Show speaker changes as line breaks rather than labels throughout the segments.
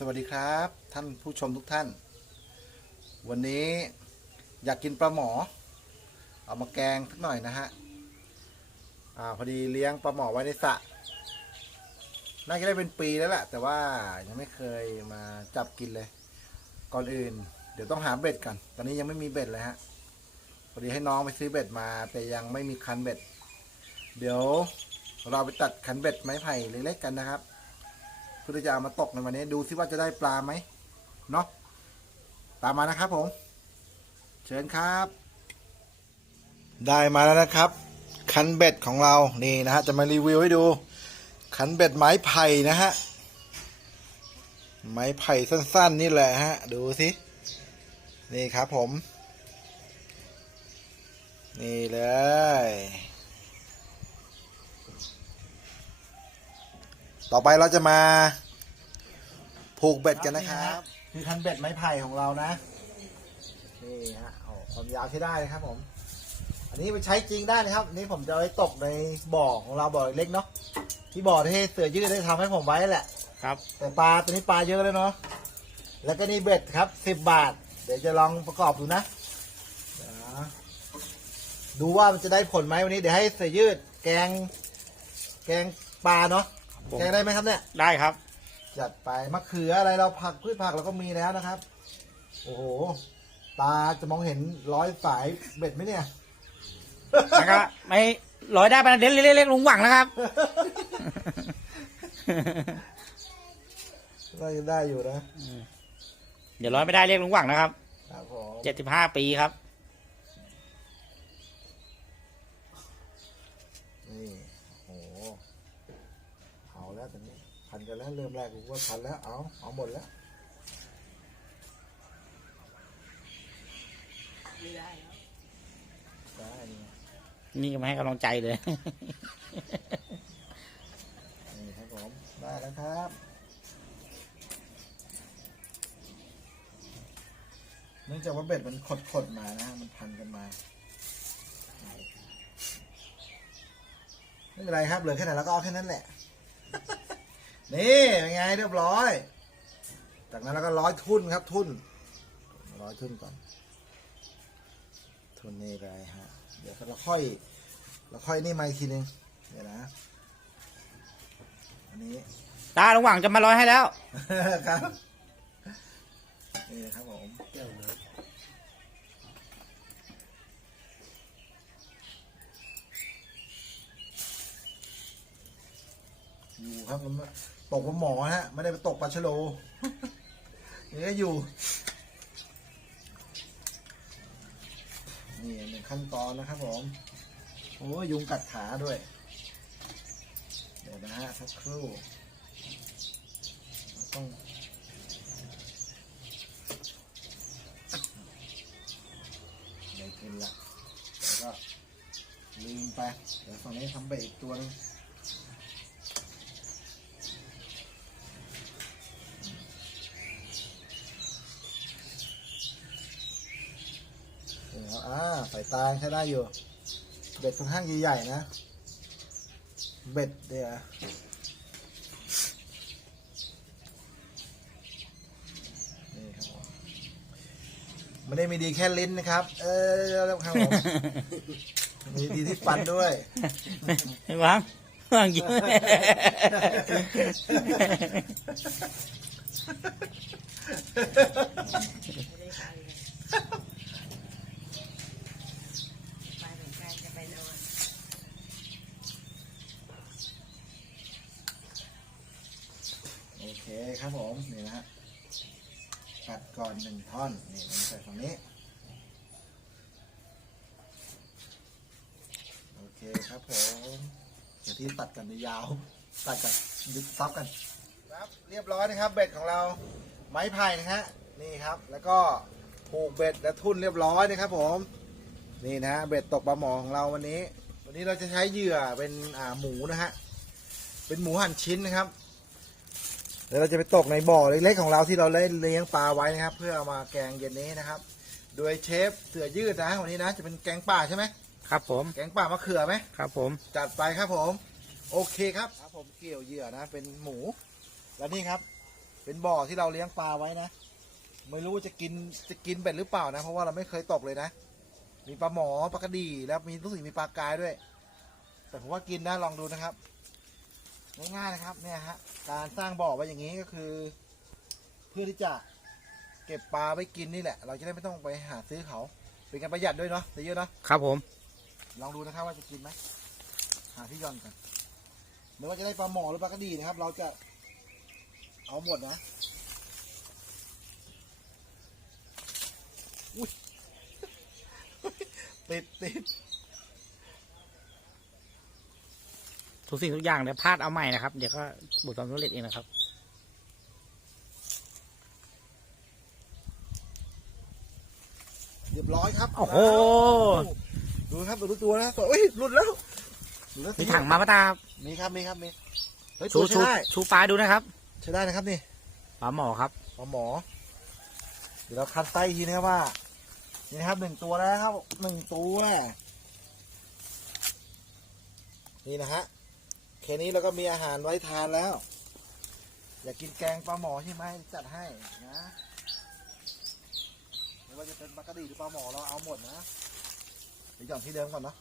สวัสดีครับ ท่านผู้ชมทุกท่าน วันนี้อยากกินปลาหมอ เอามาแกงสักหน่อยนะฮะอ่าพอดีเลี้ยงปลาหมอไว้ในสระน่าจะได้เป็นปีแล้วแหละแต่ว่ายังไม่เคยมาจับกินเลย ก่อนอื่น เดี๋ยวต้องหาเบ็ดก่อนตอนนี้ยังไม่มีเบ็ดเลยฮะพอดีให้น้องไปซื้อเบ็ดมา แต่ยังไม่มีคันเบ็ด เดี๋ยวเราไปตัดคันเบ็ดไม้ไผ่เล็กๆกันนะครับ พื่อที่จะเอามาตกในวันนี้ดูซิว่าจะได้ปลาไหมเนาะตามมานะครับผม เชิญครับ ได้มาแล้วนะครับ คันเบ็ดของเรานี่นะฮะจะมารีวิวให้ดู คันเบ็ดไม้ไผ่นะฮะไม้ไผ่สั้น ๆ นี่แหละฮะ ดูสินี่ครับผม นี่เลย ต่อไปเราจะมาผูกเบ็ดกันนะครับคือคันเบ็ดไม้ไผ่ของเรานะนี่ฮะโอ้ความยาวใช้ได้เลยครับผม อันนี้ไปใช้จริงได้นะครับอันนี่ผมจะเอาไว้ตกในบ่อของเราบ่อเล็กๆเนาะที่บ่อที่เสือยืดได้ทำให้ผมไว้แหละ
ครับ
แต่ปลาตัวนี้ปลาเยอะเลยเนาะแล้วก็นี่เบ็ดครับสิบบาท เดี๋ยวจะลองประกอบดูนะเดี๋ยวนะดูว่ามันจะได้ผลไหมวันนี้เดี๋ยวให้เสือยืดแกง แกงปลาเนาะ
ผม
แกงได้ไหมครับเนี่ย
ได้ครับ
จัดไปมะเขืออะไรเราผักพืชผักเราก็มีแล้วนะครับ โอ้โห ตาจะมองเห็นร้อยสายเบ็ดไหมเนี่ย
แล้วก็ไม่ร้อยได้ปะนะเด็กเล็กๆลุงหวังนะครับ
น่าจะได้อยู่นะ
เดี๋ยวร้อยไม่ได้เรียกลุงหวังนะครับ
ครับผม
เจ็ดสิบห้าปีครับ
นี่โอ้โหเอาแล้วตอนนี้พัน กันแล้ว เริ่มแรกผมว่าพันแล้ว เอาเอาหมดแล้วได้นี่
นี่ก็มาให้กำลังใจเลย
นี่ครับผม ได้แล้วครับ เนื่องจากว่าเบ็ดมันขดๆมานะฮะมันพันกันมา ไม่เป็นไรครับ เหลือแค่ไหนแล้วก็เอาแค่นั้นแหละ นี่เป็นไงเรียบร้อย จากนั้นเราก็ร้อยทุ่นครับทุ่น ร้อยทุ่นก่อน ทุ่นนี่เลยฮะ เดี๋ยวเราค่อย เราค่อยนี่มาอีกทีนึง เดี๋ยวนะ อันนี้
ตาลุงหวังจะมาร้อยให้แล้ว
ครับ นี่ครับผม แก้วเล อยู่ครับผมตกปลาหมอฮะไม่ได้ไปตกปลาชะโลนี่ก็อยู่ นี่หนึ่งขั้นตอนนะครับผมโอ้ยยุงกัดขาด้วย เดี๋ยวนะฮะสักครู่ต้องได้กินละแล้วก็ลืมไปเดี๋ยวฝั่งนี้ทำเบรกอีกตัวหนึงเดี๋ยวอ่าสายตาใช้ได้อยู่ เบ็ดค่อนข้างใหญ่ๆนะ เบ็ดเดี๋ยวนี่ครับผมไม่ได้มีดีแค่ลิ้นนะครับ เออแล้วครับผมมีดีที่ฟันด้วย
หวังหวังยิง
ไปเหมือนกันจะไปนอน
โอเครับผมนี่นะฮะตัดก่อนหนึ่งท่อนนี่มันใส่ฝั่งนี้โอเคครับผมเดี๋ยวที่ตัดกันยาวตัดกันยึดซับกันครับเรียบร้อยนะครับเบ็ดของเราไม้ไผ่นะฮะนี่ครับ แล้วก็ผูกเบ็ดและทุ่นเรียบร้อยนะครับผมนี่นะฮะเบ็ดตกปลาหมอของเราวันนี้ วันนี้เราจะใช้เหยื่อเป็นอ่าหมูนะฮะเป็นหมูหั่นชิ้นนะครับ เดี๋ยวเราจะไปตกในบ่อเล็กๆของเราที่เราได้เลี้ยงปลาไว้นะครับ เพื่อเอามาแกงเย็นนี้นะครับ โดยเชฟเสือยืดนะวันนี้นะจะเป็นแกงป่าใช่ไหม
ครับผม
แกงป่ามะเขือไหม
ครับผม
จัดไปครับผม โอเคครับครับผมเกี่ยวเหยื่อนะ เป็นหมู แล้วนี่ครับเเป็นบ่อที่เราเลี้ยงปลาไว้นะ ไม่รู้ว่าจะกินจะกินเป็ดหรือเปล่านะ เพราะว่าเราไม่เคยตกเลยนะ มีปลาหมอปลากระดีแล้วมีรู้สึกมีปลากายด้วย แต่ผมว่ากินนะลองดูนะครับ ง่ายๆนะครับเนี่ยฮะการสร้างบ่อไว้อย่างนี้ก็คือ เพื่อที่จะเก็บปลาไว้กินนี่แหละ เราจะได้ไม่ต้องไปหาซื้อเขาเป็นการประหยัดด้วยเนาะแต่เยอะเนาะ
ครับผม
ลองดูนะครับว่าจะกินไหมหาที่ย่อนกันไม่ว่าจะได้ปลาหมอหรือปลากระดีนะครับ เราจะเอาหมดนะอุ้ยติดติด
ทุกสิ่งทุกอย่างเดี๋ยวพลาดเอาใหม่นะครับ เดี๋ยวก็บุกความสำเร็จเองนะครับ
เรียบร้อยครับ
โอ้โห
ดูครับดูตัวนะตัวเอ้ยหลุดแล้วหลุดแล้ว
มีถังมาปะตา
มีครับมีครับมีเฮ้ย
ชู
ตัวใช้
ชู
ได้
ชูปลาดูนะครับ
ใช้ได้นะครับนี่
ปลาหมอครับ
ปลาหมอ เดี๋ยวเราคัดไส้อีกทีนะครับว่านี่นะครับหนึ่งตัวแล้วครับหนึ่งตัวนี่นะฮะแค่นี้เราก็มีอาหารไว้ทานแล้ว อยากกินแกงปลาหมอใช่ไหมจัดให้นะไม่ว่าจะเป็นปลากระดีหรือปลาหมอเราเอาหมดนะเดี๋ยวหย่อนที่เดิมก่อนเนาะ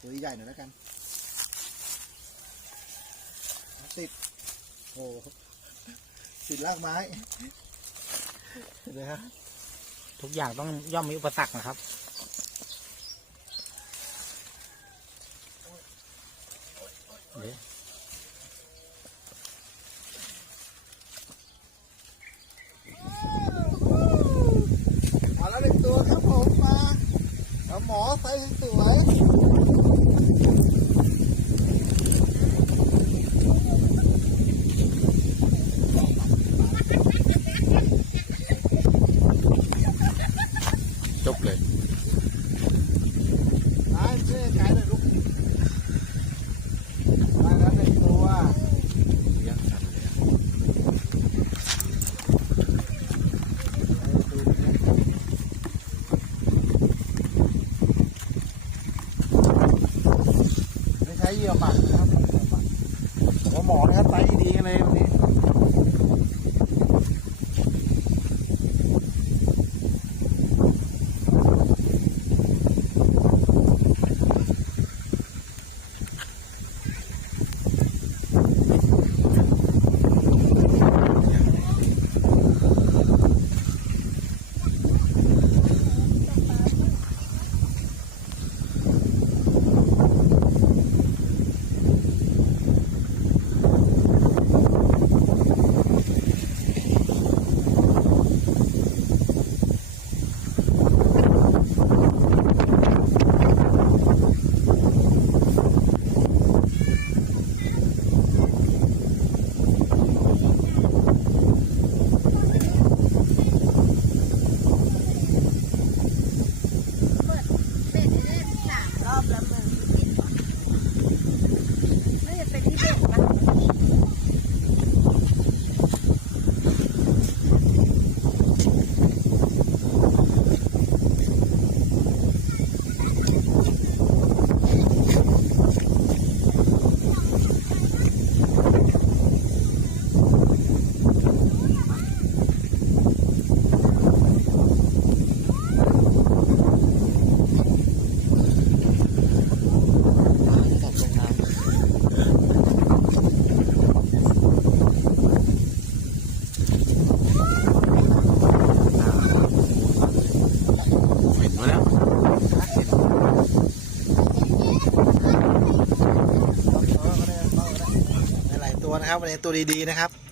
ตัวใหญ่หน่อยแล้วกันติดโอ้ติดรากไม้เห็นไหมฮะ
ทุกอย่างต้องย่อมมีอุปสรรคนะครับ เดี๋ยว
เอาแล้วหนึ่งตัวครับผมมาเอาหมอใส่สวย
จบเลย
ได้ช่วยขายหน่อยลูกได้แล้วหนึ่งตัวไม่ใช้ เหยื่อปักนะครับผมว่าหมอนะครับไซส์ดีเลยวันนี้
เป็ดได้สามรอบแล้วมึงไม่จะเป็นที่เป็ดปะ
เห็นมาแล้ว
หลายๆตัว นะครับวันนี้ตัวดีๆนะครับ